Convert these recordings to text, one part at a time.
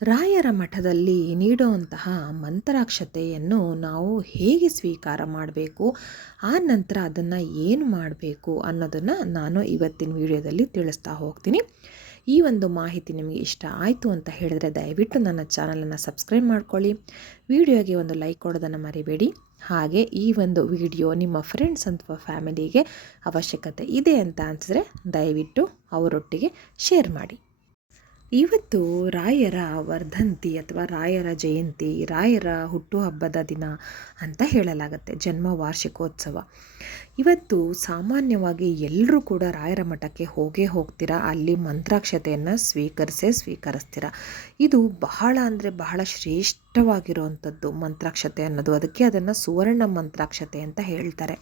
ರಾಯರ ಮಠದಲ್ಲಿ ನೀಡುವಂತಹ ಮಂತ್ರಾಕ್ಷತೆಯನ್ನು ನಾವು ಹೇಗೆ ಸ್ವೀಕಾರ ಮಾಡಬೇಕು, ಆ ನಂತರ ಅದನ್ನು ಏನು ಮಾಡಬೇಕು ಅನ್ನೋದನ್ನು ನಾನು ಇವತ್ತಿನ ವಿಡಿಯೋದಲ್ಲಿ ತಿಳಿಸ್ತಾ ಹೋಗ್ತೀನಿ. ಈ ಒಂದು ಮಾಹಿತಿ ನಿಮಗೆ ಇಷ್ಟ ಆಯಿತು ಅಂತ ಹೇಳಿದ್ರೆ ದಯವಿಟ್ಟು ನನ್ನ ಚಾನಲನ್ನು ಸಬ್ಸ್ಕ್ರೈಬ್ ಮಾಡ್ಕೊಳ್ಳಿ. ವಿಡಿಯೋಗೆ ಒಂದು ಲೈಕ್ ಕೊಡೋದನ್ನು ಮರಿಬೇಡಿ. ಹಾಗೆ ಈ ಒಂದು ವಿಡಿಯೋ ನಿಮ್ಮ ಫ್ರೆಂಡ್ಸ್ ಅಥವಾ ಫ್ಯಾಮಿಲಿಗೆ ಅವಶ್ಯಕತೆ ಇದೆ ಅಂತ ಅನಿಸಿದ್ರೆ ದಯವಿಟ್ಟು ಅವರೊಟ್ಟಿಗೆ ಶೇರ್ ಮಾಡಿ. ಇವತ್ತು ರಾಯರ ವರ್ಧಂತಿ ಅಥವಾ ರಾಯರ ಜಯಂತಿ, ರಾಯರ ಹುಟ್ಟುಹಬ್ಬದ ದಿನ ಅಂತ ಹೇಳಲಾಗುತ್ತೆ, ಜನ್ಮ ವಾರ್ಷಿಕೋತ್ಸವ. ಇವತ್ತು ಸಾಮಾನ್ಯವಾಗಿ ಎಲ್ಲರೂ ಕೂಡ ರಾಯರ ಮಠಕ್ಕೆ ಹೋಗ್ತೀರಾ, ಅಲ್ಲಿ ಮಂತ್ರಾಕ್ಷತೆಯನ್ನು ಸ್ವೀಕರಿಸ್ತೀರಾ. ಇದು ಬಹಳ ಅಂದರೆ ಬಹಳ ಶ್ರೇಷ್ಠವಾಗಿರುವಂಥದ್ದು ಮಂತ್ರಾಕ್ಷತೆ ಅನ್ನೋದು. ಅದಕ್ಕೆ ಅದನ್ನು ಸುವರ್ಣ ಮಂತ್ರಾಕ್ಷತೆ ಅಂತ ಹೇಳ್ತಾರೆ.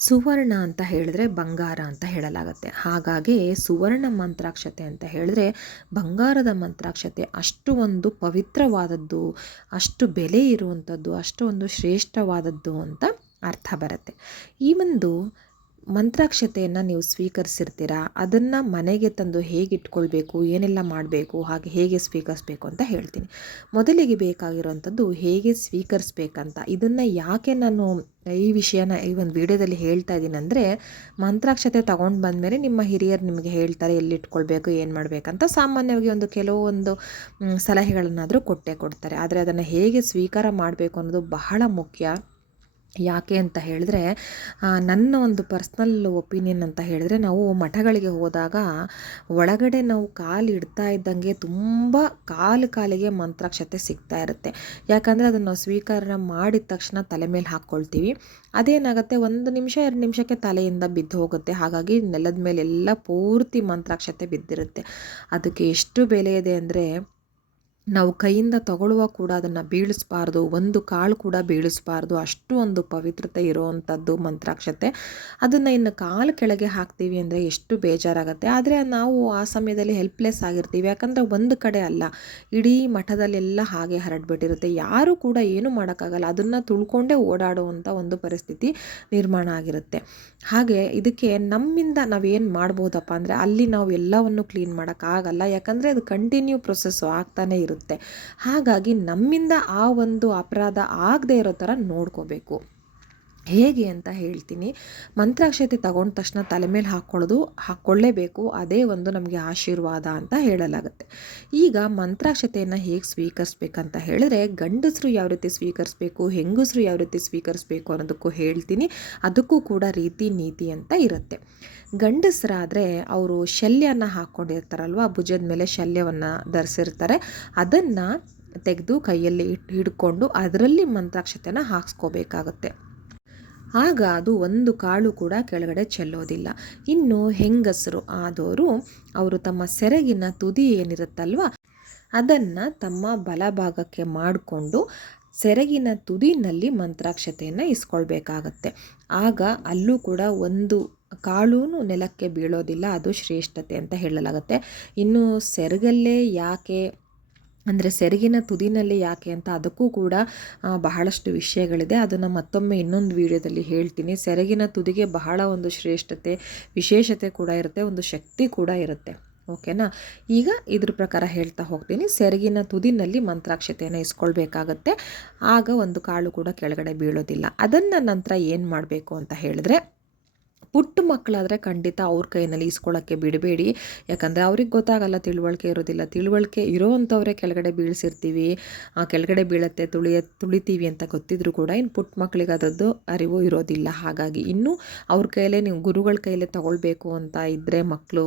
ಸುವರ್ಣ ಅಂತ ಹೇಳಿದ್ರೆ ಬಂಗಾರ ಅಂತ ಹೇಳಲಾಗುತ್ತೆ. ಹಾಗಾಗಿ ಸುವರ್ಣ ಮಂತ್ರಾಕ್ಷತೆ ಅಂತ ಹೇಳಿದ್ರೆ ಬಂಗಾರದ ಮಂತ್ರಾಕ್ಷತೆ ಅಷ್ಟು ಒಂದು ಪವಿತ್ರವಾದದ್ದು, ಅಷ್ಟು ಬೆಲೆ ಇರುವಂಥದ್ದು, ಅಷ್ಟು ಒಂದು ಶ್ರೇಷ್ಠವಾದದ್ದು ಅಂತ ಅರ್ಥ ಬರುತ್ತೆ. ಈ ಒಂದು ಮಂತ್ರಾಕ್ಷತೆಯನ್ನು ನೀವು ಸ್ವೀಕರಿಸಿರ್ತೀರಾ, ಅದನ್ನು ಮನೆಗೆ ತಂದು ಹೇಗೆ ಇಟ್ಕೊಳ್ಬೇಕು, ಏನೆಲ್ಲ ಮಾಡಬೇಕು, ಹಾಗೆ ಹೇಗೆ ಸ್ವೀಕರಿಸಬೇಕು ಅಂತ ಹೇಳ್ತೀನಿ. ಮೊದಲಿಗೆ ಬೇಕಾಗಿರುವಂಥದ್ದು ಹೇಗೆ ಸ್ವೀಕರಿಸ್ಬೇಕಂತ. ಇದನ್ನು ಯಾಕೆ ನಾನು ಈ ವಿಷಯನ ಈ ಒಂದು ವಿಡಿಯೋದಲ್ಲಿ ಹೇಳ್ತಾ ಇದ್ದೀನಿ ಅಂದರೆ, ಮಂತ್ರಾಕ್ಷತೆ ತೊಗೊಂಡು ಬಂದಮೇಲೆ ನಿಮ್ಮ ಹಿರಿಯರು ನಿಮಗೆ ಹೇಳ್ತಾರೆ ಎಲ್ಲಿ ಇಟ್ಕೊಳ್ಬೇಕು, ಏನು ಮಾಡಬೇಕಂತ. ಸಾಮಾನ್ಯವಾಗಿ ಕೆಲವೊಂದು ಸಲಹೆಗಳನ್ನಾದರೂ ಕೊಡ್ತಾರೆ. ಆದರೆ ಅದನ್ನು ಹೇಗೆ ಸ್ವೀಕಾರ ಮಾಡಬೇಕು ಅನ್ನೋದು ಬಹಳ ಮುಖ್ಯ. ಯಾಕೆ ಅಂತ ಹೇಳಿದ್ರೆ, ನನ್ನ ಒಂದು ಪರ್ಸ್ನಲ್ ಒಪಿನಿಯನ್ ಅಂತ ಹೇಳಿದ್ರೆ, ನಾವು ಮಠಗಳಿಗೆ ಹೋದಾಗ ಒಳಗಡೆ ನಾವು ಕಾಲು ಇಡ್ತಾ ಇದ್ದಂಗೆ ತುಂಬ ಕಾಲಿಗೆ ಮಂತ್ರಾಕ್ಷತೆ ಸಿಗ್ತಾ ಇರುತ್ತೆ. ಯಾಕಂದರೆ ಅದನ್ನು ನಾವು ಸ್ವೀಕಾರ ಮಾಡಿದ ತಕ್ಷಣ ತಲೆ ಮೇಲೆ ಹಾಕ್ಕೊಳ್ತೀವಿ. ಅದೇನಾಗುತ್ತೆ, 1 ನಿಮಿಷ 2 ನಿಮಿಷಕ್ಕೆ ತಲೆಯಿಂದ ಬಿದ್ದು ಹೋಗುತ್ತೆ. ಹಾಗಾಗಿ ನೆಲದ ಮೇಲೆಲ್ಲ ಪೂರ್ತಿ ಮಂತ್ರಾಕ್ಷತೆ ಬಿದ್ದಿರುತ್ತೆ. ಅದಕ್ಕೆ ಎಷ್ಟು ಬೆಲೆ ಇದೆ ಅಂದರೆ, ನಾವು ಕೈಯಿಂದ ತಗೊಳ್ಳುವ ಕೂಡ ಅದನ್ನು ಬೀಳಿಸಬಾರ್ದು, ಒಂದು ಕಾಳು ಕೂಡ ಬೀಳಿಸಬಾರ್ದು. ಅಷ್ಟು ಒಂದು ಪವಿತ್ರತೆ ಇರುವಂಥದ್ದು ಮಂತ್ರಾಕ್ಷತೆ. ಅದನ್ನು ಇನ್ನು ಕಾಲು ಕೆಳಗೆ ಹಾಕ್ತೀವಿ ಅಂದರೆ ಎಷ್ಟು ಬೇಜಾರಾಗುತ್ತೆ. ಆದರೆ ನಾವು ಆ ಸಮಯದಲ್ಲಿ ಹೆಲ್ಪ್ಲೆಸ್ ಆಗಿರ್ತೀವಿ. ಯಾಕಂದರೆ ಒಂದು ಕಡೆ ಅಲ್ಲ, ಇಡೀ ಮಠದಲ್ಲೆಲ್ಲ ಹಾಗೆ ಹರಡ್ಬಿಟ್ಟಿರುತ್ತೆ. ಯಾರೂ ಕೂಡ ಏನೂ ಮಾಡೋಕ್ಕಾಗಲ್ಲ. ಅದನ್ನು ತುಳ್ಕೊಂಡೇ ಓಡಾಡುವಂಥ ಒಂದು ಪರಿಸ್ಥಿತಿ ನಿರ್ಮಾಣ ಆಗಿರುತ್ತೆ. ಹಾಗೆ ಇದಕ್ಕೆ ನಮ್ಮಿಂದ ನಾವೇನು ಮಾಡ್ಬೋದಪ್ಪ ಅಂದರೆ, ಅಲ್ಲಿ ನಾವು ಎಲ್ಲವನ್ನು ಕ್ಲೀನ್ ಮಾಡೋಕ್ಕಾಗಲ್ಲ. ಯಾಕಂದರೆ ಅದು ಕಂಟಿನ್ಯೂ ಪ್ರೊಸೆಸ್ಸು ಆಗ್ತಾನೆ ಇರುತ್ತೆ. ಹಾಗಾಗಿ ನಮ್ಮಿಂದ ಆ ಒಂದು ಅಪರಾಧ ಆಗದೆ ಇರೋ ಥರ ನೋಡ್ಕೋಬೇಕು. ಹೇಗೆ ಅಂತ ಹೇಳ್ತೀನಿ. ಮಂತ್ರಾಕ್ಷತೆ ತಗೊಂಡ ತಕ್ಷಣ ತಲೆ ಮೇಲೆ ಹಾಕ್ಕೊಳ್ಳೇಬೇಕು. ಅದೇ ಒಂದು ನಮಗೆ ಆಶೀರ್ವಾದ ಅಂತ ಹೇಳಲಾಗುತ್ತೆ. ಈಗ ಮಂತ್ರಾಕ್ಷತೆಯನ್ನು ಹೇಗೆ ಸ್ವೀಕರಿಸ್ಬೇಕಂತ ಹೇಳಿದ್ರೆ, ಗಂಡಸರು ಯಾವ ರೀತಿ ಸ್ವೀಕರಿಸ್ಬೇಕು, ಹೆಂಗಸರು ಯಾವ ರೀತಿ ಸ್ವೀಕರಿಸ್ಬೇಕು ಅನ್ನೋದಕ್ಕೂ ಹೇಳ್ತೀನಿ. ಅದಕ್ಕೂ ಕೂಡ ರೀತಿ ನೀತಿ ಅಂತ ಇರುತ್ತೆ. ಗಂಡಸರಾದರೆ ಅವರು ಶಲ್ಯನ ಹಾಕ್ಕೊಂಡಿರ್ತಾರಲ್ವ, ಭುಜದ ಮೇಲೆ ಶಲ್ಯವನ್ನು ಧರಿಸಿರ್ತಾರೆ. ಅದನ್ನು ತೆಗೆದು ಕೈಯಲ್ಲಿ ಹಿಡ್ಕೊಂಡು ಅದರಲ್ಲಿ ಮಂತ್ರಾಕ್ಷತೆಯನ್ನು ಹಾಕ್ಸ್ಕೋಬೇಕಾಗತ್ತೆ. ಆಗ ಅದು ಒಂದು ಕಾಳು ಕೂಡ ಕೆಳಗಡೆ ಚೆಲ್ಲೋದಿಲ್ಲ. ಇನ್ನು ಹೆಂಗಸರು ಆದವರು, ಅವರು ತಮ್ಮ ಸೆರಗಿನ ತುದಿ ಏನಿರುತ್ತಲ್ವ, ಅದನ್ನು ತಮ್ಮ ಬಲಭಾಗಕ್ಕೆ ಮಾಡಿಕೊಂಡು ಸೆರಗಿನ ತುದಿನಲ್ಲಿ ಮಂತ್ರಾಕ್ಷತೆಯನ್ನು ಇಸ್ಕೊಳ್ಬೇಕಾಗತ್ತೆ. ಆಗ ಅಲ್ಲೂ ಕೂಡ ಒಂದು ಕಾಳು ನೆಲಕ್ಕೆ ಬೀಳೋದಿಲ್ಲ. ಅದು ಶ್ರೇಷ್ಠತೆ ಅಂತ ಹೇಳಲಾಗುತ್ತೆ. ಇನ್ನು ಸೆರಗಲ್ಲೇ ಯಾಕೆ ಅಂದರೆ, ಸೆರಗಿನ ತುದಿನಲ್ಲಿ ಯಾಕೆ ಅಂತ ಅದಕ್ಕೂ ಕೂಡ ಬಹಳಷ್ಟು ವಿಷಯಗಳಿದೆ. ಅದನ್ನು ಮತ್ತೊಮ್ಮೆ ಇನ್ನೊಂದು ವಿಡಿಯೋದಲ್ಲಿ ಹೇಳ್ತೀನಿ. ಸೆರಗಿನ ತುದಿಗೆ ಬಹಳ ಒಂದು ಶ್ರೇಷ್ಠತೆ, ವಿಶೇಷತೆ ಕೂಡ ಇರುತ್ತೆ, ಒಂದು ಶಕ್ತಿ ಕೂಡ ಇರುತ್ತೆ. ಓಕೆನಾ? ಈಗ ಇದ್ರ ಪ್ರಕಾರ ಹೇಳ್ತಾ ಹೋಗ್ತೀನಿ. ಸೆರಗಿನ ತುದಿನಲ್ಲಿ ಮಂತ್ರಾಕ್ಷತೆಯನ್ನು ಇಸ್ಕೊಳ್ಬೇಕಾಗತ್ತೆ. ಆಗ ಒಂದು ಕಾಳು ಕೂಡ ಕೆಳಗಡೆ ಬೀಳೋದಿಲ್ಲ. ಅದನ್ನು ನಂತರ ಏನು ಮಾಡಬೇಕು ಅಂತ ಹೇಳಿದ್ರೆ, ಪುಟ್ಟ ಮಕ್ಕಳಾದರೆ ಖಂಡಿತ ಅವ್ರ ಕೈಯಲ್ಲಿ ಇಸ್ಕೊಳ್ಳೋಕ್ಕೆ ಬಿಡಬೇಡಿ. ಯಾಕಂದರೆ ಅವ್ರಿಗೆ ಗೊತ್ತಾಗಲ್ಲ, ತಿಳುವಳಿಕೆ ಇರೋದಿಲ್ಲ. ತಿಳುವಳಿಕೆ ಇರೋವಂಥವ್ರೆ ಕೆಳಗಡೆ ಬೀಳಿಸಿರ್ತೀವಿ, ಕೆಳಗಡೆ ಬೀಳುತ್ತೆ, ತುಳಿತೀವಿ ಅಂತ ಗೊತ್ತಿದ್ರು ಕೂಡ ಇನ್ನು ಪುಟ್ಟ ಮಕ್ಕಳಿಗೆ ಅದರದ್ದು ಅರಿವು ಇರೋದಿಲ್ಲ. ಹಾಗಾಗಿ ಇನ್ನೂ ಅವ್ರ ಕೈಯಲ್ಲೇ, ನೀವು ಗುರುಗಳ ಕೈಯಲ್ಲೇ ತಗೊಳ್ಬೇಕು ಅಂತ ಇದ್ದರೆ ಮಕ್ಕಳು,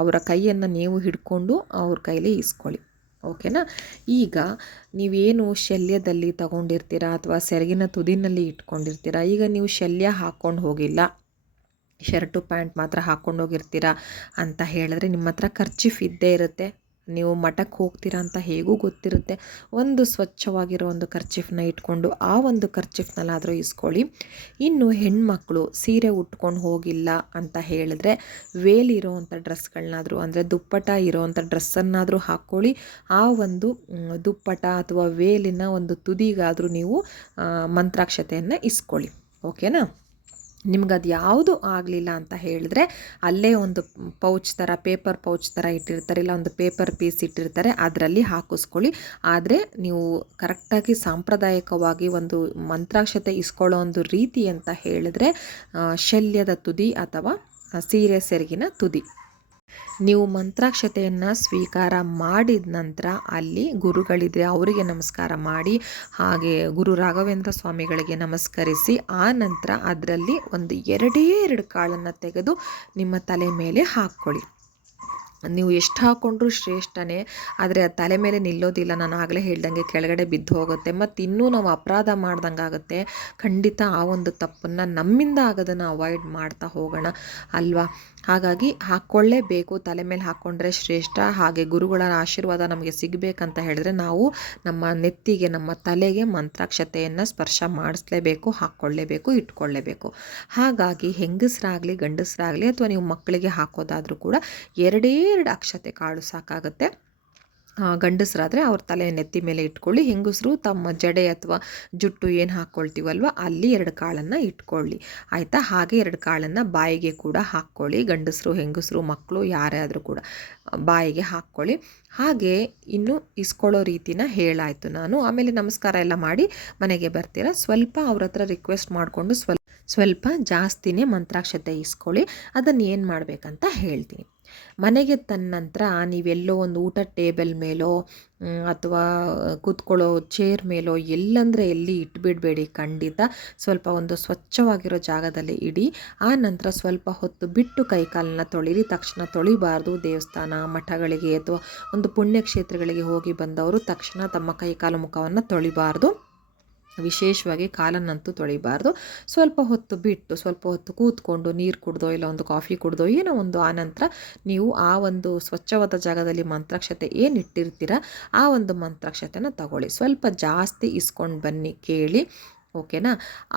ಅವರ ಕೈಯನ್ನು ನೀವು ಹಿಡ್ಕೊಂಡು ಅವ್ರ ಕೈಲಿ ಇಸ್ಕೊಳ್ಳಿ. ಓಕೆನಾ? ಈಗ ನೀವೇನು ಶಲ್ಯದಲ್ಲಿ ತಗೊಂಡಿರ್ತೀರಾ ಅಥವಾ ಸೆರಗಿನ ತುದಿನಲ್ಲಿ ಇಟ್ಕೊಂಡಿರ್ತೀರಾ, ಈಗ ನೀವು ಶಲ್ಯ ಹಾಕ್ಕೊಂಡು ಹೋಗಿಲ್ಲ, ಶರ್ಟು ಪ್ಯಾಂಟ್ ಮಾತ್ರ ಹಾಕ್ಕೊಂಡು ಹೋಗಿರ್ತೀರಾ ಅಂತ ಹೇಳಿದ್ರೆ, ನಿಮ್ಮ ಹತ್ರ ಕರ್ಚೀಫ್ ಇದ್ದೇ ಇರುತ್ತೆ. ನೀವು ಮಠಕ್ಕೆ ಹೋಗ್ತೀರಾ ಅಂತ ಹೇಗೂ ಗೊತ್ತಿರುತ್ತೆ. ಒಂದು ಸ್ವಚ್ಛವಾಗಿರೋ ಒಂದು ಕರ್ಚೀಫ್ನ ಇಟ್ಕೊಂಡು ಆ ಒಂದು ಕರ್ಚೀಫ್ನಲ್ಲಾದರೂ ಇಸ್ಕೊಳ್ಳಿ. ಇನ್ನು ಹೆಣ್ಮಕ್ಳು ಸೀರೆ ಉಟ್ಕೊಂಡು ಹೋಗಿಲ್ಲ ಅಂತ ಹೇಳಿದ್ರೆ, ವೇಲ್ ಇರೋವಂಥ ಡ್ರೆಸ್ಗಳನ್ನಾದರೂ, ಅಂದರೆ ದುಪ್ಪಟ ಇರೋವಂಥ ಡ್ರೆಸ್ಸನ್ನಾದರೂ ಹಾಕ್ಕೊಳ್ಳಿ. ಆ ಒಂದು ದುಪ್ಪಟ ಅಥವಾ ವೇಲಿನ ಒಂದು ತುದಿಗಾದರೂ ನೀವು ಮಂತ್ರಾಕ್ಷತೆಯನ್ನು ಇಸ್ಕೊಳ್ಳಿ. ಓಕೆನಾ? ನಿಮ್ಗದು ಯಾವುದು ಆಗಲಿಲ್ಲ ಅಂತ ಹೇಳಿದ್ರೆ ಅಲ್ಲೇ ಒಂದು ಪೌಚ್ ಥರ, ಪೇಪರ್ ಪೌಚ್ ಥರ ಇಟ್ಟಿರ್ತಾರೆ, ಇಲ್ಲ ಒಂದು ಪೇಪರ್ ಪೀಸ್ ಇಟ್ಟಿರ್ತಾರೆ, ಅದರಲ್ಲಿ ಹಾಕಿಸ್ಕೊಳ್ಳಿ. ಆದರೆ ನೀವು ಕರೆಕ್ಟಾಗಿ ಸಾಂಪ್ರದಾಯಿಕವಾಗಿ ಒಂದು ಮಂತ್ರಾಕ್ಷತೆ ಇಸ್ಕೊಳ್ಳೋ ಒಂದು ರೀತಿ ಅಂತ ಹೇಳಿದ್ರೆ ಶಲ್ಯದ ತುದಿ ಅಥವಾ ಸೀರೆ ಸೆರಗಿನ ತುದಿ. ನೀವು ಮಂತ್ರಾಕ್ಷತೆಯನ್ನು ಸ್ವೀಕಾರ ಮಾಡಿದ ನಂತರ ಅಲ್ಲಿ ಗುರುಗಳಿದ್ರೆ ಅವರಿಗೆ ನಮಸ್ಕಾರ ಮಾಡಿ, ಹಾಗೆ ಗುರು ರಾಘವೇಂದ್ರ ಸ್ವಾಮಿಗಳಿಗೆ ನಮಸ್ಕರಿಸಿ, ಆ ನಂತರ ಅದರಲ್ಲಿ ಒಂದು 2 ಕಾಳನ್ನು ತೆಗೆದು ನಿಮ್ಮ ತಲೆ ಮೇಲೆ ಹಾಕ್ಕೊಳ್ಳಿ. ನೀವು ಎಷ್ಟು ಹಾಕ್ಕೊಂಡ್ರೂ ಶ್ರೇಷ್ಠನೇ, ಆದರೆ ಆ ತಲೆ ಮೇಲೆ ನಿಲ್ಲೋದಿಲ್ಲ. ನಾನು ಆಗಲೇ ಹೇಳ್ದಂಗೆ ಕೆಳಗಡೆ ಬಿದ್ದು ಹೋಗುತ್ತೆ, ಮತ್ತು ಇನ್ನೂ ನಾವು ಅಪರಾಧ ಮಾಡ್ದಂಗೆ ಆಗುತ್ತೆ. ಖಂಡಿತ ಆ ಒಂದು ತಪ್ಪನ್ನು ನಮ್ಮಿಂದ ಆಗೋದನ್ನು ಅವಾಯ್ಡ್ ಮಾಡ್ತಾ ಹೋಗೋಣ ಅಲ್ವಾ. ಹಾಗಾಗಿ ಹಾಕ್ಕೊಳ್ಳೇಬೇಕು, ತಲೆ ಮೇಲೆ ಹಾಕ್ಕೊಂಡ್ರೆ ಶ್ರೇಷ್ಠ. ಹಾಗೆ ಗುರುಗಳ ಆಶೀರ್ವಾದ ನಮಗೆ ಸಿಗಬೇಕಂತ ಹೇಳಿದ್ರೆ ನಾವು ನಮ್ಮ ನೆತ್ತಿಗೆ, ನಮ್ಮ ತಲೆಗೆ ಮಂತ್ರಾಕ್ಷತೆಯನ್ನು ಸ್ಪರ್ಶ ಮಾಡಿಸ್ಲೇಬೇಕು, ಹಾಕ್ಕೊಳ್ಳೇಬೇಕು, ಇಟ್ಕೊಳ್ಳೇಬೇಕು. ಹಾಗಾಗಿ ಹೆಂಗಸರಾಗಲಿ ಗಂಡಸರಾಗಲಿ ಅಥವಾ ನೀವು ಮಕ್ಕಳಿಗೆ ಹಾಕೋದಾದರೂ ಕೂಡ 2 ಅಕ್ಷತೆ ಕಾಳು ಸಾಕಾಗುತ್ತೆ. ಗಂಡಸರಾದರೆ ಅವ್ರ ತಲೆ ನೆತ್ತಿ ಮೇಲೆ ಇಟ್ಕೊಳ್ಳಿ, ಹೆಂಗಸರು ತಮ್ಮ ಜಡೆ ಅಥವಾ ಜುಟ್ಟು ಏನು ಹಾಕ್ಕೊಳ್ತೀವಲ್ವ ಅಲ್ಲಿ 2 ಕಾಳನ್ನು ಇಟ್ಕೊಳ್ಳಿ, ಆಯಿತಾ. ಹಾಗೆ 2 ಕಾಳನ್ನು ಬಾಯಿಗೆ ಕೂಡ ಹಾಕ್ಕೊಳ್ಳಿ. ಗಂಡಸರು ಹೆಂಗಸರು ಮಕ್ಕಳು ಯಾರೇ ಆದರೂ ಕೂಡ ಬಾಯಿಗೆ ಹಾಕ್ಕೊಳ್ಳಿ. ಹಾಗೆ ಇನ್ನು ಇಸ್ಕೊಳ್ಳೋ ರೀತಿನ ಹೇಳಾಯಿತು ನಾನು. ಆಮೇಲೆ ನಮಸ್ಕಾರ ಎಲ್ಲ ಮಾಡಿ ಮನೆಗೆ ಬರ್ತೀರಾ. ಸ್ವಲ್ಪ ಅವ್ರ ಹತ್ರ ರಿಕ್ವೆಸ್ಟ್ ಮಾಡಿಕೊಂಡು ಸ್ವಲ್ಪ ಜಾಸ್ತಿನೇ ಮಂತ್ರಾಕ್ಷತೆ ಇಸ್ಕೊಳ್ಳಿ. ಅದನ್ನು ಏನು ಮಾಡಬೇಕಂತ ಹೇಳ್ತೀನಿ. ಮನೆಗೆ ತಂದ ನಂತರ ನೀವೆಲ್ಲೋ ಒಂದು ಊಟದ ಟೇಬಲ್ ಮೇಲೋ ಅಥವಾ ಕೂತ್ಕೊಳ್ಳೋ ಚೇರ್ ಮೇಲೋ ಎಲ್ಲಂದರೆ ಎಲ್ಲಿ ಇಟ್ಬಿಡಬೇಡಿ. ಖಂಡಿತ ಸ್ವಲ್ಪ ಒಂದು ಸ್ವಚ್ಛವಾಗಿರೋ ಜಾಗದಲ್ಲಿ ಇಡಿ. ಆ ನಂತರ ಸ್ವಲ್ಪ ಹೊತ್ತು ಬಿಟ್ಟು ಕೈಕಾಲನ್ನ ತೊಳಿರಿ. ತಕ್ಷಣ ತೊಳಿಬಾರ್ದು. ದೇವಸ್ಥಾನ ಮಠಗಳಿಗೆ ಅಥವಾ ಒಂದು ಪುಣ್ಯಕ್ಷೇತ್ರಗಳಿಗೆ ಹೋಗಿ ಬಂದವರು ತಕ್ಷಣ ತಮ್ಮ ಕೈಕಾಲು ಮುಖವನ್ನು ತೊಳಿಬಾರ್ದು. ವಿಶೇಷವಾಗಿ ಕಾಲನ್ನಂತೂ ತೊಳಿಬಾರ್ದು. ಸ್ವಲ್ಪ ಹೊತ್ತು ಬಿಟ್ಟು, ಸ್ವಲ್ಪ ಹೊತ್ತು ಕೂತ್ಕೊಂಡು ನೀರು ಕುಡ್ದೋ ಇಲ್ಲ ಒಂದು ಕಾಫಿ ಕುಡ್ದೋ ಏನೋ ಒಂದು, ಆನಂತರ ನೀವು ಆ ಒಂದು ಸ್ವಚ್ಛವಾದ ಜಾಗದಲ್ಲಿ ಮಂತ್ರಾಕ್ಷತೆ ಏನು ಇಟ್ಟಿರ್ತೀರ ಆ ಒಂದು ಮಂತ್ರಾಕ್ಷತೆನ ತಗೊಳ್ಳಿ. ಸ್ವಲ್ಪ ಜಾಸ್ತಿ ಇಸ್ಕೊಂಡು ಬನ್ನಿ, ಕೇಳಿ, ಓಕೆನಾ.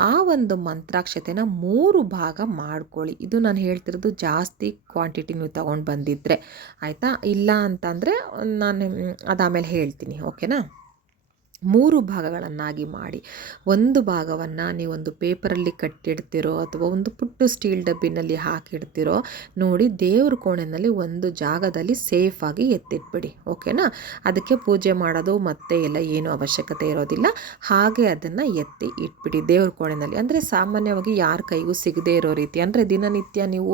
ಆ ಒಂದು ಮಂತ್ರಾಕ್ಷತೆನ 3 ಭಾಗ ಮಾಡ್ಕೊಳ್ಳಿ. ಇದು ನಾನು ಹೇಳ್ತಿರೋದು ಜಾಸ್ತಿ ಕ್ವಾಂಟಿಟಿ ನೀವು ತೊಗೊಂಡು ಬಂದಿದ್ದರೆ, ಆಯಿತಾ. ಇಲ್ಲ ಅಂತಂದರೆ ನಾನು ಅದಾಮೇಲೆ ಹೇಳ್ತೀನಿ, ಓಕೆನಾ. 3 ಭಾಗಗಳನ್ನಾಗಿ ಮಾಡಿ. ಒಂದು ಭಾಗವನ್ನು ನೀವೊಂದು ಪೇಪರಲ್ಲಿ ಕಟ್ಟಿಡ್ತಿರೋ ಅಥವಾ ಒಂದು ಪುಟ್ಟು ಸ್ಟೀಲ್ ಡಬ್ಬಿನಲ್ಲಿ ಹಾಕಿಡ್ತಿರೋ ನೋಡಿ, ದೇವ್ರ ಕೋಣೆಯಲ್ಲಿ ಒಂದು ಜಾಗದಲ್ಲಿ ಸೇಫಾಗಿ ಎತ್ತಿಟ್ಬಿಡಿ, ಓಕೆನಾ. ಅದಕ್ಕೆ ಪೂಜೆ ಮಾಡೋದು ಮತ್ತೆ ಎಲ್ಲ ಏನೂ ಅವಶ್ಯಕತೆ ಇರೋದಿಲ್ಲ. ಹಾಗೆ ಅದನ್ನು ಎತ್ತಿ ಇಟ್ಬಿಡಿ ದೇವ್ರ ಕೋಣೆಯಲ್ಲಿ. ಅಂದರೆ ಸಾಮಾನ್ಯವಾಗಿ ಯಾರ ಕೈಗೂ ಸಿಗದೇ ಇರೋ ರೀತಿ, ಅಂದರೆ ದಿನನಿತ್ಯ ನೀವು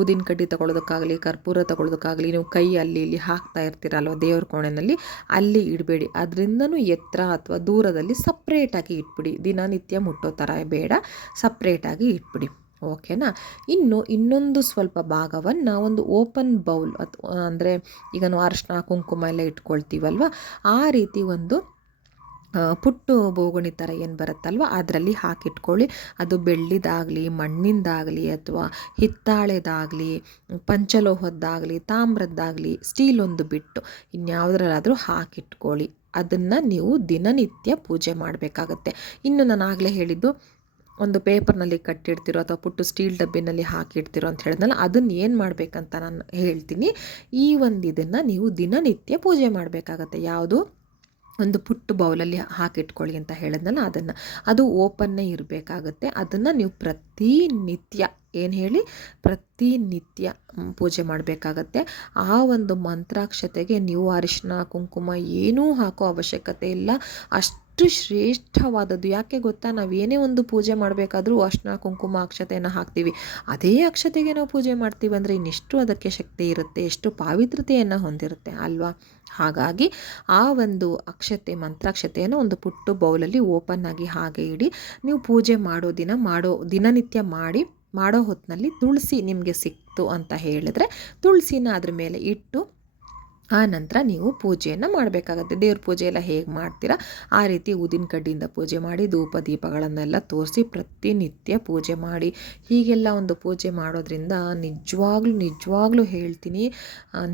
ಊದಿನ ಕಡ್ಡಿ ತಗೊಳ್ಳೋದಕ್ಕಾಗಲಿ ಕರ್ಪೂರ ತಗೊಳ್ಳೋದಕ್ಕಾಗಲಿ ನೀವು ಕೈ ಅಲ್ಲಿ ಇಲ್ಲಿ ಹಾಕ್ತಾ ಇರ್ತೀರಲ್ವ ದೇವ್ರ ಕೋಣೆಯಲ್ಲಿ, ಅಲ್ಲಿ ಇಡಬೇಡಿ. ಅದರಿಂದನೂ ಎತ್ತರ ಅಥವಾ ದೂರದಲ್ಲಿ ಸಪ್ರೇಟಾಗಿ ಇಟ್ಬಿಡಿ. ದಿನನಿತ್ಯ ಮುಟ್ಟೋ ಥರ ಬೇಡ, ಸಪ್ರೇಟಾಗಿ ಇಟ್ಬಿಡಿ, ಓಕೆನಾ. ಇನ್ನೊಂದು ಸ್ವಲ್ಪ ಭಾಗವನ್ನು ಒಂದು ಓಪನ್ ಬೌಲ್ ಅಂದರೆ ಈಗ ನಾವು ಅರಿಶಿನ ಕುಂಕುಮ ಎಲ್ಲ ಇಟ್ಕೊಳ್ತೀವಲ್ವ, ಆ ರೀತಿ ಒಂದು ಪುಟ್ಟು ಬೋಗುಣಿ ಥರ ಏನು ಬರುತ್ತಲ್ವ ಅದರಲ್ಲಿ ಹಾಕಿಟ್ಕೊಳ್ಳಿ. ಅದು ಬೆಳ್ಳಿದಾಗಲಿ ಮಣ್ಣಿಂದಾಗಲಿ ಅಥವಾ ಹಿತ್ತಾಳೆದಾಗಲಿ ಪಂಚಲೋಹದ್ದಾಗಲಿ ತಾಮ್ರದ್ದಾಗಲಿ ಸ್ಟೀಲ್ ಒಂದು ಬಿಟ್ಟು ಇನ್ಯಾವುದ್ರಲ್ಲಾದರೂ ಹಾಕಿಟ್ಕೊಳ್ಳಿ. ಅದನ್ನು ನೀವು ದಿನನಿತ್ಯ ಪೂಜೆ ಮಾಡಬೇಕಾಗತ್ತೆ. ಇನ್ನು ನಾನು ಆಗಲೇ ಹೇಳಿದ್ದು ಒಂದು ಪೇಪರ್ನಲ್ಲಿ ಕಟ್ಟಿಡ್ತಿರೋ ಅಥವಾ ಪುಟ್ಟು ಸ್ಟೀಲ್ ಡಬ್ಬಿನಲ್ಲಿ ಹಾಕಿಡ್ತಿರೋ ಅಂತ ಹೇಳಿದ್ನಲ್ಲ, ಅದನ್ನು ಏನು ಮಾಡಬೇಕಂತ ನಾನು ಹೇಳ್ತೀನಿ. ಈ ಒಂದು ಇದನ್ನು ನೀವು ದಿನನಿತ್ಯ ಪೂಜೆ ಮಾಡಬೇಕಾಗತ್ತೆ. ಯಾವುದು ಒಂದು ಪುಟ್ಟು ಬೌಲಲ್ಲಿ ಹಾಕಿಟ್ಕೊಳ್ಳಿ ಅಂತ ಹೇಳಿದ್ನಲ್ಲ ಅದನ್ನು, ಅದು ಓಪನ್ನೇ ಇರಬೇಕಾಗುತ್ತೆ. ಅದನ್ನು ನೀವು ಪ್ರತಿನಿತ್ಯ ಪ್ರತಿನಿತ್ಯ ಪೂಜೆ ಮಾಡಬೇಕಾಗತ್ತೆ. ಆ ಒಂದು ಮಂತ್ರಾಕ್ಷತೆಗೆ ನೀವು ಅರಿಶಿನ ಕುಂಕುಮ ಏನೂ ಹಾಕೋ ಅವಶ್ಯಕತೆ ಇಲ್ಲ. ಅಷ್ಟು ಶ್ರೇಷ್ಠವಾದದ್ದು. ಯಾಕೆ ಗೊತ್ತಾ, ನಾವೇನೇ ಒಂದು ಪೂಜೆ ಮಾಡಬೇಕಾದ್ರೂ ಅರಿಶಿನ ಕುಂಕುಮ ಅಕ್ಷತೆಯನ್ನು ಹಾಕ್ತೀವಿ. ಅದೇ ಅಕ್ಷತೆಗೆ ನಾವು ಪೂಜೆ ಮಾಡ್ತೀವಿ ಅಂದರೆ ಇನ್ನೆಷ್ಟು ಅದಕ್ಕೆ ಶಕ್ತಿ ಇರುತ್ತೆ, ಎಷ್ಟು ಪಾವಿತ್ರತೆಯನ್ನು ಹೊಂದಿರುತ್ತೆ ಅಲ್ವಾ. ಹಾಗಾಗಿ ಆ ಒಂದು ಮಂತ್ರಾಕ್ಷತೆಯನ್ನು ಒಂದು ಪುಟ್ಟು ಬೌಲಲ್ಲಿ ಓಪನ್ ಆಗಿ ಹಾಗೆ ಇಡಿ. ನೀವು ಪೂಜೆ ದಿನನಿತ್ಯ ಮಾಡೋ ಹೊತ್ತಿನಲ್ಲಿ ತುಳಸಿ ನಿಮಗೆ ಸಿಕ್ತು ಅಂತ ಹೇಳಿದ್ರೆ ತುಳಸಿನ ಅದ್ರ ಮೇಲೆ ಇಟ್ಟು ಆ ನಂತರ ನೀವು ಪೂಜೆಯನ್ನು ಮಾಡಬೇಕಾಗತ್ತೆ. ದೇವ್ರ ಪೂಜೆ ಎಲ್ಲ ಹೇಗೆ ಮಾಡ್ತೀರಾ ಆ ರೀತಿ ಊದಿನ ಕಡ್ಡಿಯಿಂದ ಪೂಜೆ ಮಾಡಿ, ಧೂಪ ದೀಪಗಳನ್ನೆಲ್ಲ ತೋರಿಸಿ ಪ್ರತಿನಿತ್ಯ ಪೂಜೆ ಮಾಡಿ. ಹೀಗೆಲ್ಲ ಒಂದು ಪೂಜೆ ಮಾಡೋದ್ರಿಂದ ನಿಜವಾಗ್ಲೂ ಹೇಳ್ತೀನಿ,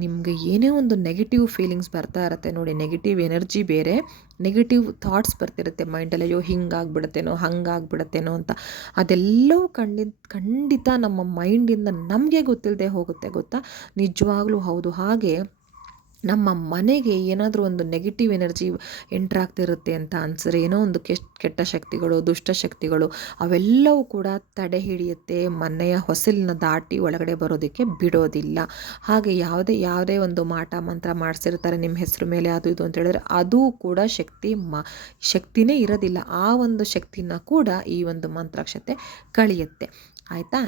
ನಿಮಗೆ ಏನೇ ಒಂದು ನೆಗೆಟಿವ್ ಫೀಲಿಂಗ್ಸ್ ಬರ್ತಾ ಇರುತ್ತೆ ನೋಡಿ, ನೆಗೆಟಿವ್ ಎನರ್ಜಿ ಬೇರೆ, ನೆಗೆಟಿವ್ ಥಾಟ್ಸ್ ಬರ್ತಿರುತ್ತೆ ಮೈಂಡಲ್ಲಿ, ಅಯ್ಯೋ ಹಿಂಗಾಗ್ಬಿಡುತ್ತೇನೋ ಹಂಗಾಗ್ಬಿಡುತ್ತೇನೋ ಅಂತ. ಅದೆಲ್ಲವೂ ಖಂಡಿತ ನಮ್ಮ ಮೈಂಡಿಂದ ನಮಗೆ ಗೊತ್ತಿಲ್ಲದೆ ಹೋಗುತ್ತೆ, ಗೊತ್ತಾ. ನಿಜವಾಗ್ಲೂ ಹೌದು. ಹಾಗೆ ನಮ್ಮ ಮನೆಗೆ ಏನಾದರೂ ಒಂದು ನೆಗೆಟಿವ್ ಎನರ್ಜಿ ಎಂಟ್ರಾಗ್ತಿರುತ್ತೆ ಅಂತ ಅನ್ಸಿದ್ರೆ, ಏನೋ ಒಂದು ಕೆಟ್ಟ ಶಕ್ತಿಗಳು, ದುಷ್ಟಶಕ್ತಿಗಳು ಅವೆಲ್ಲವೂ ಕೂಡ ತಡೆ ಹಿಡಿಯುತ್ತೆ, ಮನೆಯ ಹೊಸಲಿನ ದಾಟಿ ಒಳಗಡೆ ಬರೋದಕ್ಕೆ ಬಿಡೋದಿಲ್ಲ. ಹಾಗೆ ಯಾವುದೇ ಒಂದು ಮಾಟ ಮಂತ್ರ ಮಾಡಿಸಿರ್ತಾರೆ ನಿಮ್ಮ ಹೆಸರು ಮೇಲೆ ಅದು ಇದು ಅಂತ ಹೇಳಿದ್ರೆ, ಅದು ಕೂಡ ಶಕ್ತಿನೇ ಇರೋದಿಲ್ಲ. ಆ ಒಂದು ಶಕ್ತಿನ ಕೂಡ ಈ ಒಂದು ಮಂತ್ರಾಕ್ಷತೆ ಕಳೆಯುತ್ತೆ. ಆಯಿತಾ?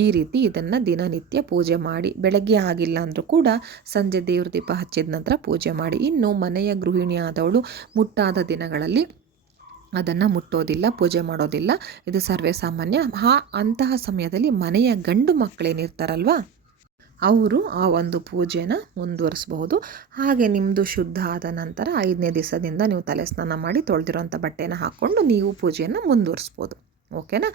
ಈ ರೀತಿ ಇದನ್ನು ದಿನನಿತ್ಯ ಪೂಜೆ ಮಾಡಿ, ಬೆಳಗ್ಗೆ ಆಗಿಲ್ಲ ಅಂದರೂ ಕೂಡ ಸಂಜೆ ದೇವ್ರ ದೀಪ ಹಚ್ಚಿದ ನಂತರ ಪೂಜೆ ಮಾಡಿ. ಇನ್ನು ಮನೆಯ ಗೃಹಿಣಿ ಆದವಳು ಮುಟ್ಟಾದ ದಿನಗಳಲ್ಲಿ ಅದನ್ನು ಮುಟ್ಟೋದಿಲ್ಲ, ಪೂಜೆ ಮಾಡೋದಿಲ್ಲ. ಇದು ಸರ್ವೇ ಸಾಮಾನ್ಯ. ಅಂತಹ ಸಮಯದಲ್ಲಿ ಮನೆಯ ಗಂಡು ಮಕ್ಕಳೇನಿರ್ತಾರಲ್ವ, ಅವರು ಆ ಒಂದು ಪೂಜೆನ ಮುಂದುವರಿಸಬಹುದು. ಹಾಗೆ ನಿಮ್ಮದು ಶುದ್ಧ ಆದ ನಂತರ 5ನೇ ದಿವಸದಿಂದ ನೀವು ತಲೆ ಸ್ನಾನ ಮಾಡಿ ತೊಳೆದಿರೋಂಥ ಬಟ್ಟೆನ ಹಾಕ್ಕೊಂಡು ನೀವು ಪೂಜೆಯನ್ನು ಮುಂದುವರಿಸ್ಬೋದು. ಓಕೆನಾ?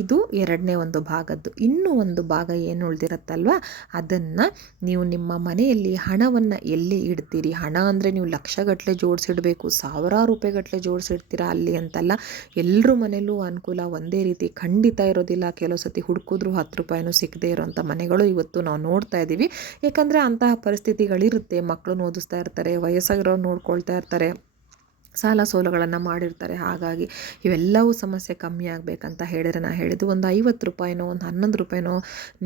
ಇದು 2ನೇ ಒಂದು ಭಾಗದ್ದು. ಇನ್ನೂ ಒಂದು ಭಾಗ ಏನು ಉಳಿದಿರುತ್ತಲ್ವ, ಅದನ್ನು ನೀವು ನಿಮ್ಮ ಮನೆಯಲ್ಲಿ ಹಣವನ್ನು ಎಲ್ಲಿ ಇಡ್ತೀರಿ, ಹಣ ಅಂದರೆ ನೀವು ಲಕ್ಷಗಟ್ಟಲೆ ಜೋಡಿಸಿಡಬೇಕು, ಸಾವಿರಾರು ರೂಪಾಯಿಗಟ್ಟಲೆ ಜೋಡಿಸಿಡ್ತೀರಾ ಅಲ್ಲಿ ಅಂತಲ್ಲ. ಎಲ್ಲರ ಮನೆಯಲ್ಲೂ ಅನುಕೂಲ ಒಂದೇ ರೀತಿ ಖಂಡಿತ ಇರೋದಿಲ್ಲ. ಕೆಲವು ಸತಿ ಹುಡುಕಿದ್ರೂ 10 ರೂಪಾಯಿನೂ ಸಿಗದೇ ಇರೋಂಥ ಮನೆಗಳು ಇವತ್ತು ನಾವು ನೋಡ್ತಾ ಇದ್ದೀವಿ. ಯಾಕಂದರೆ ಅಂತಹ ಪರಿಸ್ಥಿತಿಗಳಿರುತ್ತೆ. ಮಕ್ಕಳನ್ನ ಓದಿಸ್ತಾ ಇರ್ತಾರೆ, ವಯಸ್ಸಾಗಿರೋರು ನೋಡ್ಕೊಳ್ತಾ ಇರ್ತಾರೆ, ಸಾಲ ಸೋಲುಗಳನ್ನು ಮಾಡಿರ್ತಾರೆ. ಹಾಗಾಗಿ ಇವೆಲ್ಲವೂ ಸಮಸ್ಯೆ ಕಮ್ಮಿ ಆಗಬೇಕಂತ ಹೇಳಿದರೆ, ನಾನು ಹೇಳಿದ್ದು ಒಂದು 50 ರೂಪಾಯಿನೋ ಒಂದು 11 ರೂಪಾಯಿನೋ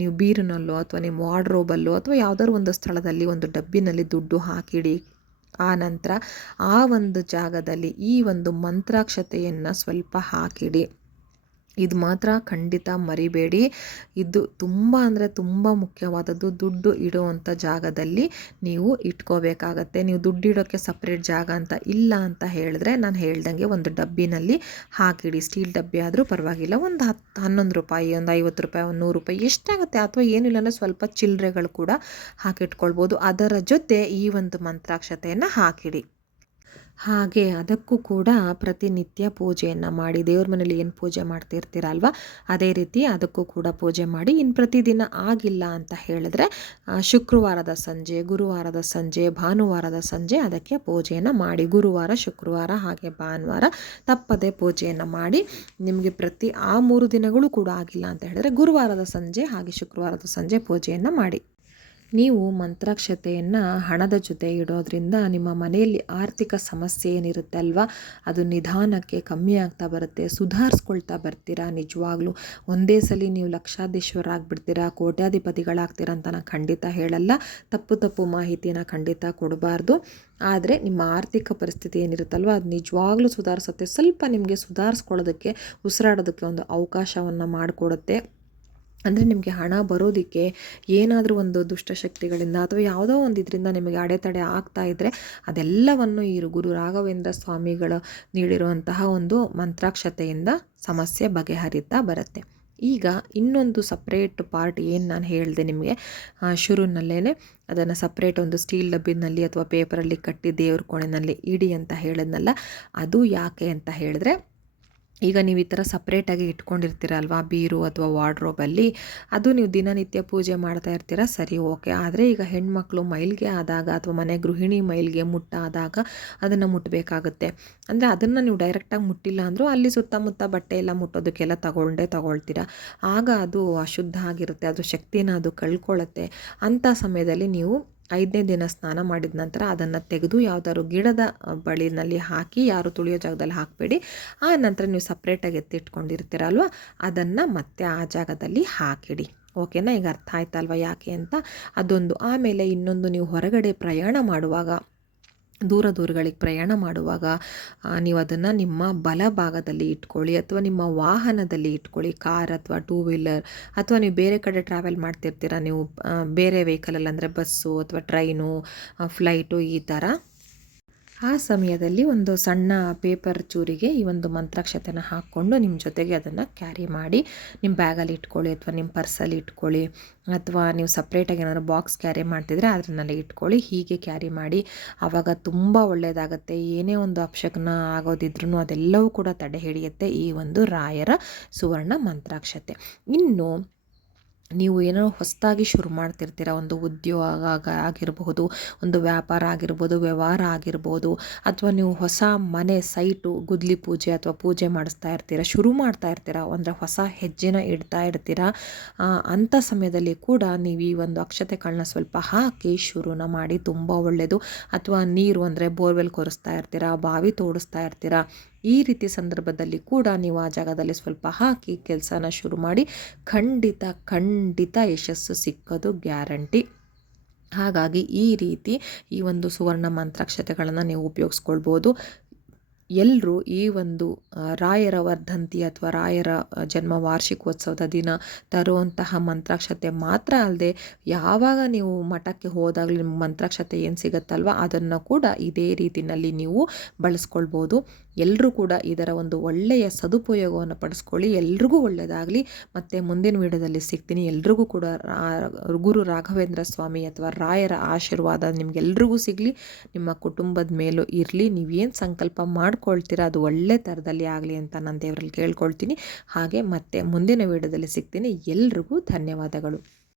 ನೀವು ಬೀರಿನಲ್ಲೋ ಅಥವಾ ನಿಮ್ಮ ವಾರ್ಡ್ರೋಬಲ್ಲೋ ಅಥವಾ ಯಾವುದಾದ್ರು ಒಂದು ಸ್ಥಳದಲ್ಲಿ ಒಂದು ಡಬ್ಬಿನಲ್ಲಿ ದುಡ್ಡು ಹಾಕಿಡಿ. ಆ ನಂತರ ಆ ಒಂದು ಜಾಗದಲ್ಲಿ ಈ ಒಂದು ಮಂತ್ರಾಕ್ಷತೆಯನ್ನು ಸ್ವಲ್ಪ ಹಾಕಿಡಿ. ಇದು ಮಾತ್ರ ಖಂಡಿತ ಮರಿಬೇಡಿ. ಇದು ತುಂಬ ಅಂದರೆ ತುಂಬ ಮುಖ್ಯವಾದದ್ದು. ದುಡ್ಡು ಇಡುವಂಥ ಜಾಗದಲ್ಲಿ ನೀವು ಇಟ್ಕೋಬೇಕಾಗತ್ತೆ. ನೀವು ದುಡ್ಡು ಇಡೋಕ್ಕೆ ಸಪ್ರೇಟ್ ಜಾಗ ಅಂತ ಇಲ್ಲ ಅಂತ ಹೇಳಿದ್ರೆ, ನಾನು ಹೇಳ್ದಂಗೆ ಒಂದು ಡಬ್ಬಿನಲ್ಲಿ ಹಾಕಿಡಿ. ಸ್ಟೀಲ್ ಡಬ್ಬಿ ಆದರೂ ಪರವಾಗಿಲ್ಲ. ಒಂದು 11 ರೂಪಾಯಿ, ಒಂದು 50 ರೂಪಾಯಿ, ಒಂದು 100 ರೂಪಾಯಿ ಎಷ್ಟಾಗುತ್ತೆ, ಅಥವಾ ಏನಿಲ್ಲ ಅಂದರೆ ಸ್ವಲ್ಪ ಚಿಲ್ಲರೆಗಳು ಕೂಡ ಹಾಕಿಟ್ಕೊಳ್ಬೋದು. ಅದರ ಜೊತೆ ಈ ಒಂದು ಮಂತ್ರಾಕ್ಷತೆಯನ್ನು ಹಾಕಿಡಿ. ಹಾಗೆ ಅದಕ್ಕೂ ಕೂಡ ಪ್ರತಿನಿತ್ಯ ಪೂಜೆಯನ್ನು ಮಾಡಿ, ದೇವ್ರ ಮನೇಲಿ ಏನು ಪೂಜೆ ಮಾಡ್ತಿರ್ತೀರಲ್ವ ಅದೇ ರೀತಿ ಅದಕ್ಕೂ ಕೂಡ ಪೂಜೆ ಮಾಡಿ. ಇನ್ನು ಪ್ರತಿದಿನ ಆಗಿಲ್ಲ ಅಂತ ಹೇಳಿದ್ರೆ ಶುಕ್ರವಾರದ ಸಂಜೆ, ಗುರುವಾರದ ಸಂಜೆ, ಭಾನುವಾರದ ಸಂಜೆ ಅದಕ್ಕೆ ಪೂಜೆಯನ್ನು ಮಾಡಿ. ಗುರುವಾರ, ಶುಕ್ರವಾರ ಹಾಗೆ ಭಾನುವಾರ ತಪ್ಪದೆ ಪೂಜೆಯನ್ನು ಮಾಡಿ. ನಿಮಗೆ ಆ 3 ದಿನಗಳು ಕೂಡ ಆಗಿಲ್ಲ ಅಂತ ಹೇಳಿದ್ರೆ ಗುರುವಾರದ ಸಂಜೆ ಹಾಗೆ ಶುಕ್ರವಾರದ ಸಂಜೆ ಪೂಜೆಯನ್ನು ಮಾಡಿ. ನೀವು ಮಂತ್ರಾಕ್ಷತೆಯನ್ನು ಹಣದ ಜೊತೆ ಇಡೋದ್ರಿಂದ ನಿಮ್ಮ ಮನೆಯಲ್ಲಿ ಆರ್ಥಿಕ ಸಮಸ್ಯೆ ಏನಿರುತ್ತೆ ಅಲ್ವಾ, ಅದು ನಿಧಾನಕ್ಕೆ ಕಮ್ಮಿ ಆಗ್ತಾ ಬರುತ್ತೆ, ಸುಧಾರಿಸ್ಕೊಳ್ತಾ ಬರ್ತೀರಾ. ನಿಜವಾಗ್ಲೂ ಒಂದೇ ಸಲ ನೀವು ಲಕ್ಷಾಧೀಶ್ವರಾಗ್ಬಿಡ್ತೀರಾ, ಕೋಟ್ಯಾಧಿಪತಿಗಳಾಗ್ತೀರಾ ಅಂತ ನಾನು ಖಂಡಿತ ಹೇಳಲ್ಲ. ತಪ್ಪು ಮಾಹಿತಿಯನ್ನು ಖಂಡಿತ ಕೊಡಬಾರ್ದು. ಆದರೆ ನಿಮ್ಮ ಆರ್ಥಿಕ ಪರಿಸ್ಥಿತಿ ಏನಿರುತ್ತಲ್ವ ಅದು ನಿಜವಾಗ್ಲೂ ಸುಧಾರಿಸುತ್ತೆ. ಸ್ವಲ್ಪ ನಿಮಗೆ ಸುಧಾರಿಸ್ಕೊಳ್ಳೋದಕ್ಕೆ, ಉಸಿರಾಡೋದಕ್ಕೆ ಒಂದು ಅವಕಾಶವನ್ನು ಮಾಡಿಕೊಡುತ್ತೆ. ಅಂದರೆ ನಿಮಗೆ ಹಣ ಬರೋದಕ್ಕೆ ಏನಾದರೂ ಒಂದು ದುಷ್ಟಶಕ್ತಿಗಳಿಂದ ಅಥವಾ ಯಾವುದೋ ಒಂದು ಇದರಿಂದ ನಿಮಗೆ ಅಡೆತಡೆ ಆಗ್ತಾ ಇದ್ದರೆ ಅದೆಲ್ಲವನ್ನು ಈ ಗುರು ರಾಘವೇಂದ್ರ ಸ್ವಾಮಿಗಳು ನೀಡಿರುವಂತಹ ಒಂದು ಮಂತ್ರಾಕ್ಷತೆಯಿಂದ ಸಮಸ್ಯೆ ಬಗೆಹರಿತಾ ಬರುತ್ತೆ. ಈಗ ಇನ್ನೊಂದು ಸಪ್ರೇಟ್ ಪಾರ್ಟ್ ಏನು ನಾನು ಹೇಳಿದೆ ನಿಮಗೆ ಶುರುನಲ್ಲೇ, ಅದನ್ನು ಸಪ್ರೇಟ್ ಒಂದು ಸ್ಟೀಲ್ ಡಬ್ಬಿನಲ್ಲಿ ಅಥವಾ ಪೇಪರಲ್ಲಿ ಕಟ್ಟಿ ದೇವ್ರ ಕೋಣೆಯಲ್ಲಿ ಇಡಿ ಅಂತ ಹೇಳಿದ್ನಲ್ಲ, ಅದು ಯಾಕೆ ಅಂತ ಹೇಳಿದ್ರೆ, ಈಗ ನೀವು ಈ ಥರ ಸಪ್ರೇಟಾಗಿ ಇಟ್ಕೊಂಡಿರ್ತೀರಲ್ವ ಬೀರು ಅಥವಾ ವಾರ್ಡ್ರೋಬಲ್ಲಿ, ಅದು ನೀವು ದಿನನಿತ್ಯ ಪೂಜೆ ಮಾಡ್ತಾ ಇರ್ತೀರ, ಸರಿ ಓಕೆ. ಆದರೆ ಈಗ ಹೆಣ್ಮಕ್ಳು ಮೈಲಿಗೆ ಆದಾಗ ಅಥವಾ ಮನೆ ಗೃಹಿಣಿ ಮೈಲಿಗೆ ಮುಟ್ಟಾದಾಗ ಅದನ್ನು ಮುಟ್ಟಬೇಕಾಗುತ್ತೆ. ಅಂದರೆ ಅದನ್ನು ನೀವು ಡೈರೆಕ್ಟಾಗಿ ಮುಟ್ಟಿಲ್ಲ ಅಂದರೂ ಅಲ್ಲಿ ಸುತ್ತಮುತ್ತ ಬಟ್ಟೆ ಎಲ್ಲ ಮುಟ್ಟೋದಕ್ಕೆಲ್ಲ ತಗೊಳ್ತೀರ. ಆಗ ಅದು ಅಶುದ್ಧ ಆಗಿರುತ್ತೆ, ಅದು ಶಕ್ತಿನ ಅದು ಕಳ್ಕೊಳ್ಳುತ್ತೆ. ಅಂಥ ಸಮಯದಲ್ಲಿ ನೀವು 5ನೇ ದಿನ ಸ್ನಾನ ಮಾಡಿದ ನಂತರ ಅದನ್ನು ತೆಗೆದು ಯಾವುದಾದ್ರು ಗಿಡದ ಬಳಿನಲ್ಲಿ ಹಾಕಿ, ಯಾರು ತುಳಿಯೋ ಜಾಗದಲ್ಲಿ ಹಾಕಬೇಡಿ. ಆ ನಂತರ ನೀವು ಸಪ್ರೇಟಾಗಿ ಎತ್ತಿಟ್ಕೊಂಡಿರ್ತೀರಲ್ವ ಅದನ್ನು ಮತ್ತೆ ಆ ಜಾಗದಲ್ಲಿ ಹಾಕಿಡಿ. ಓಕೆನಾ? ಈಗ ಅರ್ಥ ಆಯ್ತಲ್ವ ಯಾಕೆ ಅಂತ? ಅದೊಂದು. ಆಮೇಲೆ ಇನ್ನೊಂದು, ನೀವು ಹೊರಗಡೆ ಪ್ರಯಾಣ ಮಾಡುವಾಗ, ದೂರಗಳಿಗೆ ಪ್ರಯಾಣ ಮಾಡುವಾಗ ನೀವು ಅದನ್ನು ನಿಮ್ಮ ಬಲಭಾಗದಲ್ಲಿ ಇಟ್ಕೊಳ್ಳಿ, ಅಥವಾ ನಿಮ್ಮ ವಾಹನದಲ್ಲಿ ಇಟ್ಕೊಳ್ಳಿ. ಕಾರ್ ಅಥವಾ 2 ವೀಲರ್ ಅಥವಾ ನೀವು ಬೇರೆ ಕಡೆ ಟ್ರಾವೆಲ್ ಮಾಡ್ತಿರ್ತೀರ, ನೀವು ಬೇರೆ ವೆಹಿಕಲಲ್ಲಿ ಅಂದರೆ ಬಸ್ಸು ಅಥವಾ ಟ್ರೈನು, ಫ್ಲೈಟು ಈ ಥರ. ಆ ಸಮಯದಲ್ಲಿ ಒಂದು ಸಣ್ಣ ಪೇಪರ್ ಚೂರಿಗೆ ಈ ಒಂದು ಮಂತ್ರಾಕ್ಷತೆನ ಹಾಕ್ಕೊಂಡು ನಿಮ್ಮ ಜೊತೆಗೆ ಅದನ್ನು ಕ್ಯಾರಿ ಮಾಡಿ ನಿಮ್ಮ ಬ್ಯಾಗಲ್ಲಿ ಇಟ್ಕೊಳ್ಳಿ, ಅಥವಾ ನಿಮ್ಮ ಪರ್ಸಲ್ಲಿ ಇಟ್ಕೊಳ್ಳಿ, ಅಥವಾ ನೀವು ಸಪ್ರೇಟಾಗಿ ಏನಾದರೂ ಬಾಕ್ಸ್ ಕ್ಯಾರಿ ಮಾಡ್ತಿದ್ರೆ ಅದನ್ನೆಲ್ಲ ಇಟ್ಕೊಳ್ಳಿ. ಹೀಗೆ ಕ್ಯಾರಿ ಮಾಡಿ. ಆವಾಗ ತುಂಬ ಒಳ್ಳೆಯದಾಗುತ್ತೆ. ಏನೇ ಒಂದು ಅಪಶಕುನ ಆಗೋದಿದ್ರೂ ಅದೆಲ್ಲವೂ ಕೂಡ ತಡೆ ಹಿಡಿಯುತ್ತೆ ಈ ಒಂದು ರಾಯರ ಸುವರ್ಣ ಮಂತ್ರಾಕ್ಷತೆ. ಇನ್ನು ನೀವು ಏನೋ ಹೊಸದಾಗಿ ಶುರು ಮಾಡ್ತಿರ್ತೀರ, ಒಂದು ಉದ್ಯೋಗ ಆಗಿರಬಹುದು, ಒಂದು ವ್ಯಾಪಾರ ಆಗಿರ್ಬೋದು, ವ್ಯವಹಾರ ಆಗಿರ್ಬೋದು, ಅಥವಾ ನೀವು ಹೊಸ ಮನೆ ಸೈಟು ಗುದ್ಲಿ ಪೂಜೆ ಅಥವಾ ಪೂಜೆ ಮಾಡಿಸ್ತಾ ಇರ್ತೀರ, ಶುರು ಮಾಡ್ತಾ ಇರ್ತೀರ, ಅಂದರೆ ಹೊಸ ಹೆಜ್ಜೆನ ಇಡ್ತಾ ಇರ್ತೀರ. ಅಂಥ ಸಮಯದಲ್ಲಿ ಕೂಡ ನೀವು ಈ ಒಂದು ಅಕ್ಷತೆಗಳನ್ನ ಸ್ವಲ್ಪ ಹಾಕಿ ಶುರುನ ಮಾಡಿ, ತುಂಬ ಒಳ್ಳೆಯದು. ಅಥವಾ ನೀರು ಅಂದರೆ ಬೋರ್ವೆಲ್ ಕೊರೆಸ್ತಾ ಇರ್ತೀರ, ಬಾವಿ ತೋಡಿಸ್ತಾ ಇರ್ತೀರ, ಈ ರೀತಿ ಸಂದರ್ಭದಲ್ಲಿ ಕೂಡ ನೀವು ಆ ಜಾಗದಲ್ಲಿ ಸ್ವಲ್ಪ ಹಾಕಿ ಕೆಲಸನ ಶುರು ಮಾಡಿ, ಖಂಡಿತ ಖಂಡಿತ ಯಶಸ್ಸು ಸಿಕ್ಕೋದು ಗ್ಯಾರಂಟಿ. ಹಾಗಾಗಿ ಈ ರೀತಿ ಈ ಒಂದು ಸುವರ್ಣ ಮಂತ್ರಾಕ್ಷತೆಗಳನ್ನು ನೀವು ಉಪಯೋಗಿಸ್ಕೊಳ್ಬೋದು. ಎಲ್ಲರೂ ಈ ಒಂದು ರಾಯರ ವರ್ಧಂತಿ ಅಥವಾ ರಾಯರ ಜನ್ಮ ವಾರ್ಷಿಕೋತ್ಸವದ ದಿನ ತರುವಂತಹ ಮಂತ್ರಾಕ್ಷತೆ ಮಾತ್ರ ಅಲ್ಲದೆ, ಯಾವಾಗ ನೀವು ಮಠಕ್ಕೆ ಹೋದಾಗಲೂ ನಿಮ್ಮ ಮಂತ್ರಾಕ್ಷತೆ ಏನು ಸಿಗುತ್ತಲ್ವ ಅದನ್ನು ಕೂಡ ಇದೇ ರೀತಿಯಲ್ಲಿ ನೀವು ಬಳಸ್ಕೊಳ್ಬೋದು. ಎಲ್ಲರೂ ಕೂಡ ಇದರ ಒಂದು ಒಳ್ಳೆಯ ಸದುಪಯೋಗವನ್ನು ಪಡಿಸ್ಕೊಳ್ಳಿ. ಎಲ್ರಿಗೂ ಒಳ್ಳೆಯದಾಗಲಿ. ಮತ್ತು ಮುಂದಿನ ವಿಡಿಯೋದಲ್ಲಿ ಸಿಗ್ತೀನಿ. ಎಲ್ರಿಗೂ ಕೂಡ ಗುರು ರಾಘವೇಂದ್ರ ಸ್ವಾಮಿ ಅಥವಾ ರಾಯರ ಆಶೀರ್ವಾದ ನಿಮಗೆಲ್ರಿಗೂ ಸಿಗಲಿ, ನಿಮ್ಮ ಕುಟುಂಬದ ಮೇಲೂ ಇರಲಿ. ನೀವೇನು ಸಂಕಲ್ಪ ಮಾಡ್ಕೊಳ್ತೀರಾ ಅದು ಒಳ್ಳೆ ಥರದಲ್ಲಿ ಆಗಲಿ ಅಂತ ನಾನು ದೇವರಲ್ಲಿ ಕೇಳ್ಕೊಳ್ತೀನಿ. ಹಾಗೆ ಮತ್ತೆ ಮುಂದಿನ ವಿಡಿಯೋದಲ್ಲಿ ಸಿಗ್ತೀನಿ. ಎಲ್ರಿಗೂ ಧನ್ಯವಾದಗಳು.